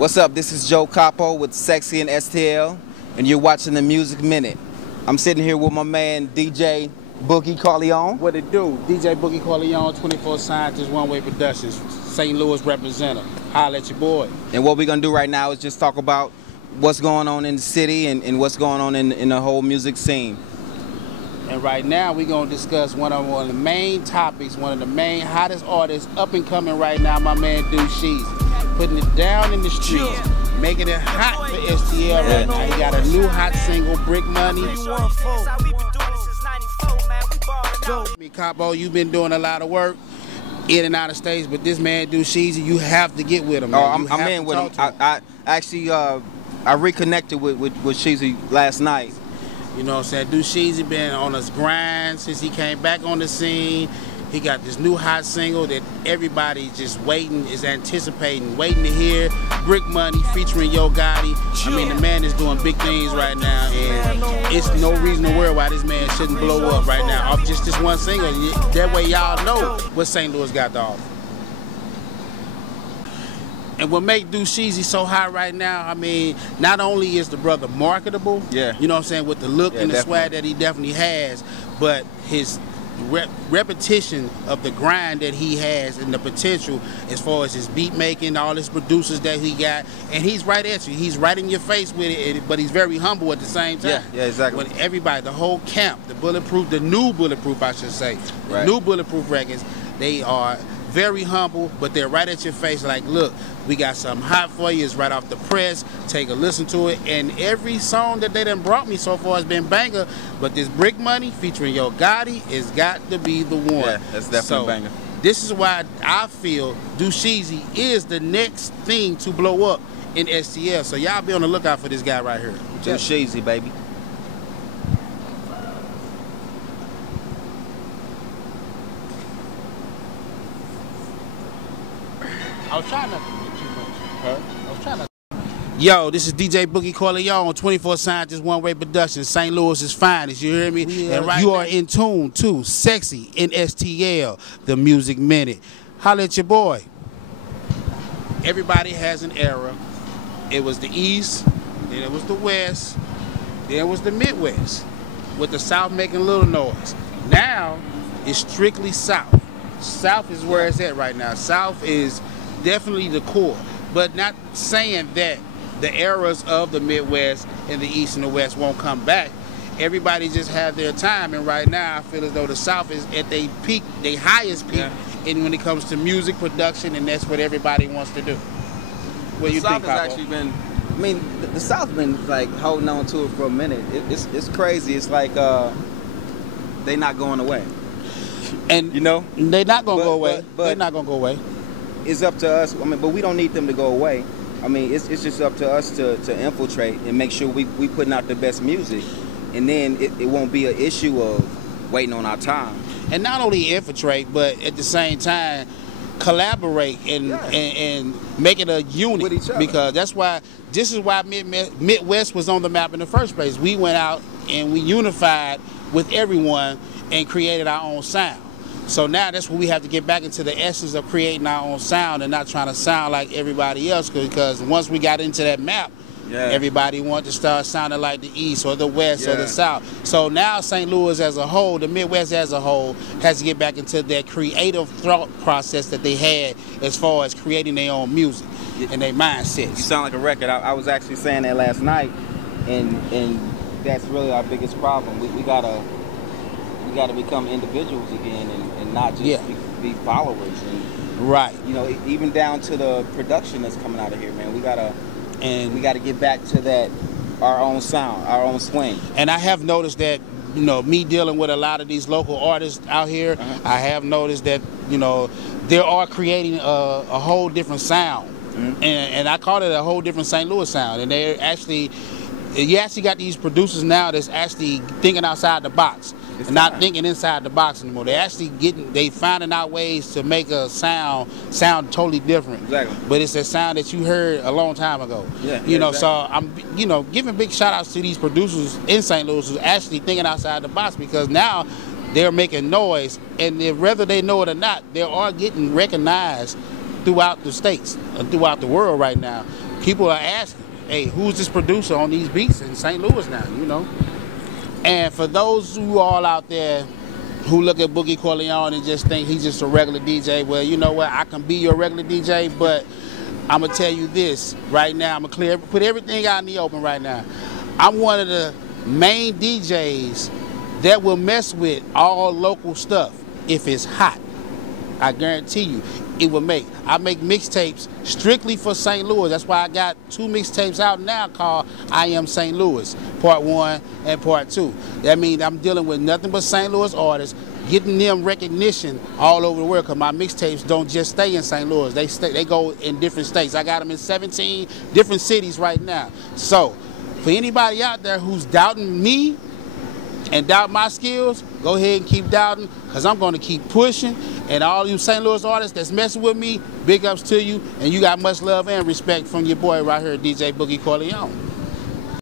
What's up? This is Joe Capo with Sexy and STL, and you're watching the Music Minute. I'm sitting here with my man DJ Boogie Corleone. What it do? DJ Boogie Corleone, 24 Scientist, One Way Productions, St. Louis representative. Holla at your boy. And what we're gonna do right now is just talk about what's going on in the city and what's going on in the whole music scene. And right now we're gonna discuss one of the main topics, one of the main hottest artists up and coming right now, my man BOOGIE. Putting it down in the streets, making it hot for STL right now. He got a new hot single, Brick Money. Capo, you've been doing a lot of work in and out of states, but this man BOOGIE, you have to get with him. Man. Oh, I'm in with him. I actually I reconnected with Sheezy last night. You know what I'm saying? BOOGIE been on his grind since he came back on the scene. He got this new hot single that everybody just waiting, is anticipating, waiting to hear. Brick Money featuring Yo Gotti. I mean, the man is doing big things right now, and it's no reason to worry why this man shouldn't blow up right now off just this one single. That way y'all know what St. Louis got to offer. And what make BOOGIE so hot right now, I mean, not only is the brother marketable, you know what I'm saying, with the look and the swag that he definitely has, but his repetition of the grind that he has and the potential as far as his beat making, all his producers that he got, and he's right at you. He's right in your face with it, but he's very humble at the same time. Yeah, exactly. When everybody, the whole camp, the new Bulletproof, I should say, the new Bulletproof records, they are very humble, but they're right at your face like, look, we got something hot for you. It's right off the press. Take a listen to it. And every song that they done brought me so far has been banger, but this Brick Money featuring Yo Gotti has got to be the one. Yeah, that's definitely a banger. This is why I feel BOOGIE is the next thing to blow up in STL. So y'all be on the lookout for this guy right here. BOOGIE, baby. I was trying not to get too much. I was trying not to. Yo, this is DJ Boogie Corleone, 24 Scientist, One Way Productions, St. Louis' finest. You hear me? And right you are in tune to Sexy in STL, the Music Minute. Holla at your boy. Everybody has an era. It was the East, then it was the West, then it was the Midwest, with the South making a little noise. Now, it's strictly South. South is where it's at right now. South is definitely the core, but not saying that the eras of the Midwest and the East and the West won't come back. Everybody just have their time, and right now I feel as though the South is at their peak, their highest peak, and when it comes to music production, and that's what everybody wants to do. What do you think, Papa? The South has actually been, I mean, the South's been like holding on to it for a minute. It's crazy. It's like they not going away. And you know, they're not gonna go away. They're not gonna go away. It's up to us. I mean, but we don't need them to go away. I mean, it's just up to us to infiltrate and make sure we putting out the best music, and then it won't be an issue of waiting on our time. And not only infiltrate, but at the same time collaborate and make it a unit with each other. Because this is why Midwest was on the map in the first place. We went out and we unified with everyone and created our own sound. So now that's when we have to get back into the essence of creating our own sound and not trying to sound like everybody else, because once we got into that map, everybody wanted to start sounding like the East or the West or the South. So now St. Louis as a whole, the Midwest as a whole, has to get back into that creative thought process that they had as far as creating their own music and their mindsets. You sound like a record. I was actually saying that last night, and that's really our biggest problem. We gotta become individuals again and not just be followers. And you know, even down to the production that's coming out of here, man. We gotta get back to that, our own sound, our own swing. And I have noticed that, you know, me dealing with a lot of these local artists out here, I have noticed that, you know, they are creating a whole different sound. And I call it a whole different St. Louis sound. And they're actually, you actually got these producers now that's actually thinking outside the box. And not thinking inside the box anymore. They actually finding out ways to make a sound totally different. Exactly. But it's a sound that you heard a long time ago. You know, so I'm, you know, giving big shout outs to these producers in St. Louis who's actually thinking outside the box, because now they're making noise, and whether they know it or not, they are getting recognized throughout the states, throughout the world right now. people are asking, hey, who's this producer on these beats in St. Louis now, you know? And for those who all out there who look at Boogie Corleone and just think he's just a regular DJ, well, you know what? I can be your regular DJ, but I'm gonna tell you this right now. I'm gonna put everything out in the open right now. I'm one of the main DJs that will mess with all local stuff if it's hot. I guarantee you, it will make. I make mixtapes strictly for St. Louis. That's why I got 2 mixtapes out now called I Am St. Louis, Part 1 and Part 2. That means I'm dealing with nothing but St. Louis artists, getting them recognition all over the world, because my mixtapes don't just stay in St. Louis. They go in different states. I got them in 17 different cities right now. So, for anybody out there who's doubting me and doubt my skills, go ahead and keep doubting, because I'm going to keep pushing. And all you St. Louis artists that's messing with me, big ups to you, and you got much love and respect from your boy right here, DJ Boogie Corleone.